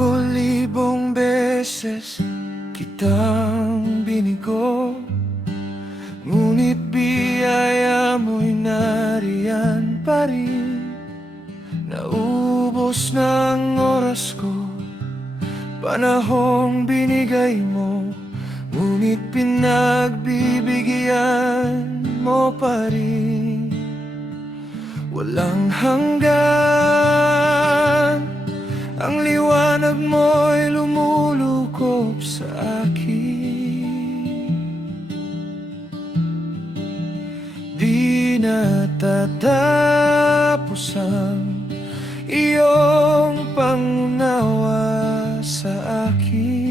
Libo-libong beses kitang binigo, ngunit biyaya mo'y nariyan pa rin. Naubos ng oras ko, panahong binigay mo, ngunit pinagbibigyan mo pa rin. Walang hanggan, ang liwanag mo'y lumulukop sa akin. Di natatapos ang iyong pangunawa sa akin.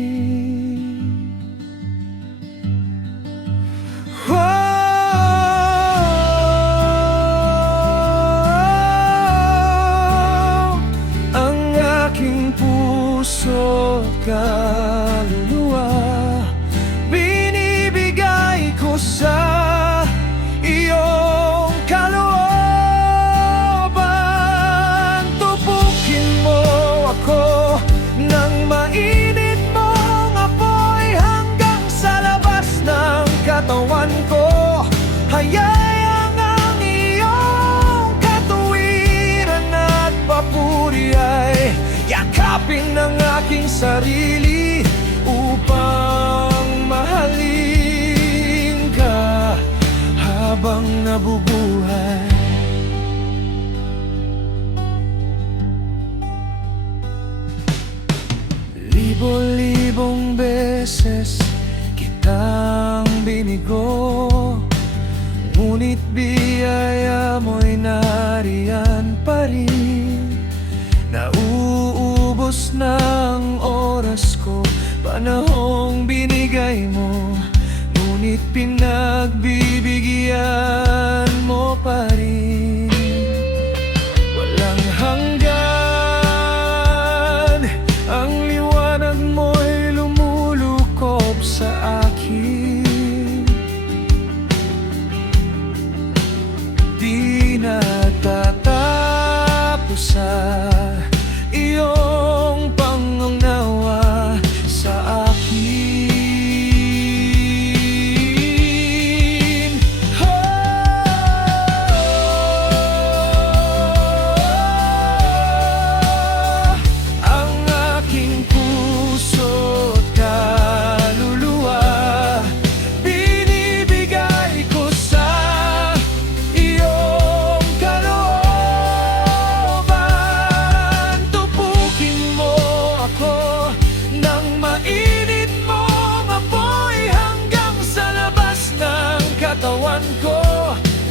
Puso at kaluluwa, binibigay ko sa iyong kalooban. Tubukin mo ako ng mainit mong apoy hanggang sa labas ng katawan ko. Hayaan ang iyong katuwiran at papuri ay yakapin ng aking sarili upang mahalin ka habang nabubuhay. Libo-libong beses kitang binigo, ngunit biyaya mo'y nariyan pa rin. Nauubos ng oras ko, panahong binigay mo, ngunit pinagbibigyan mo pa rin. Walang hanggan, ang liwanag mo'y lumulukop sa akin. Di natatapos sa iyong pangunawa sa akin. Ang aking puso at kaluluwa, binibigay ko sa iyong kalooban. Tubukin mo ako ng mainit mong apoy hanggang sa labas ng katawan ko.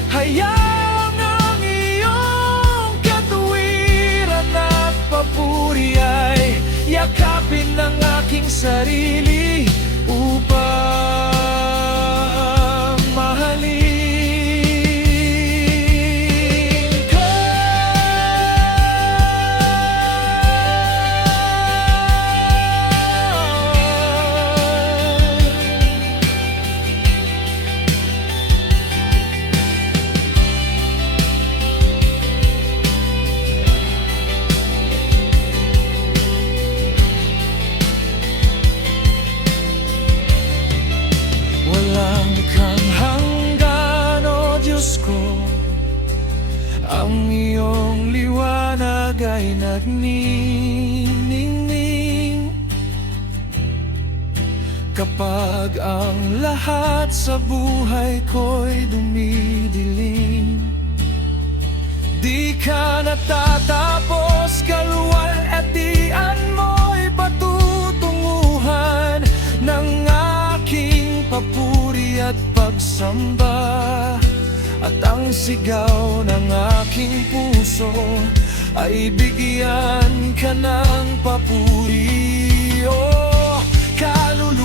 Hayaan ang iyong katuwiran at papuri ay yakapin ng aking sarili upang mahalin ka. Walang hanggan, o Diyos ko, ang iyong liwanag ay nagniningning. Kapag ang lahat sa buhay ko'y dumidilim, di ka natatapos, kaluwalhatian mo'y patutunguhan ng aking papuri at pagsamba. At ang sigaw ng aking puso ay bigyan ka ng papuri. Oh, kaluluwa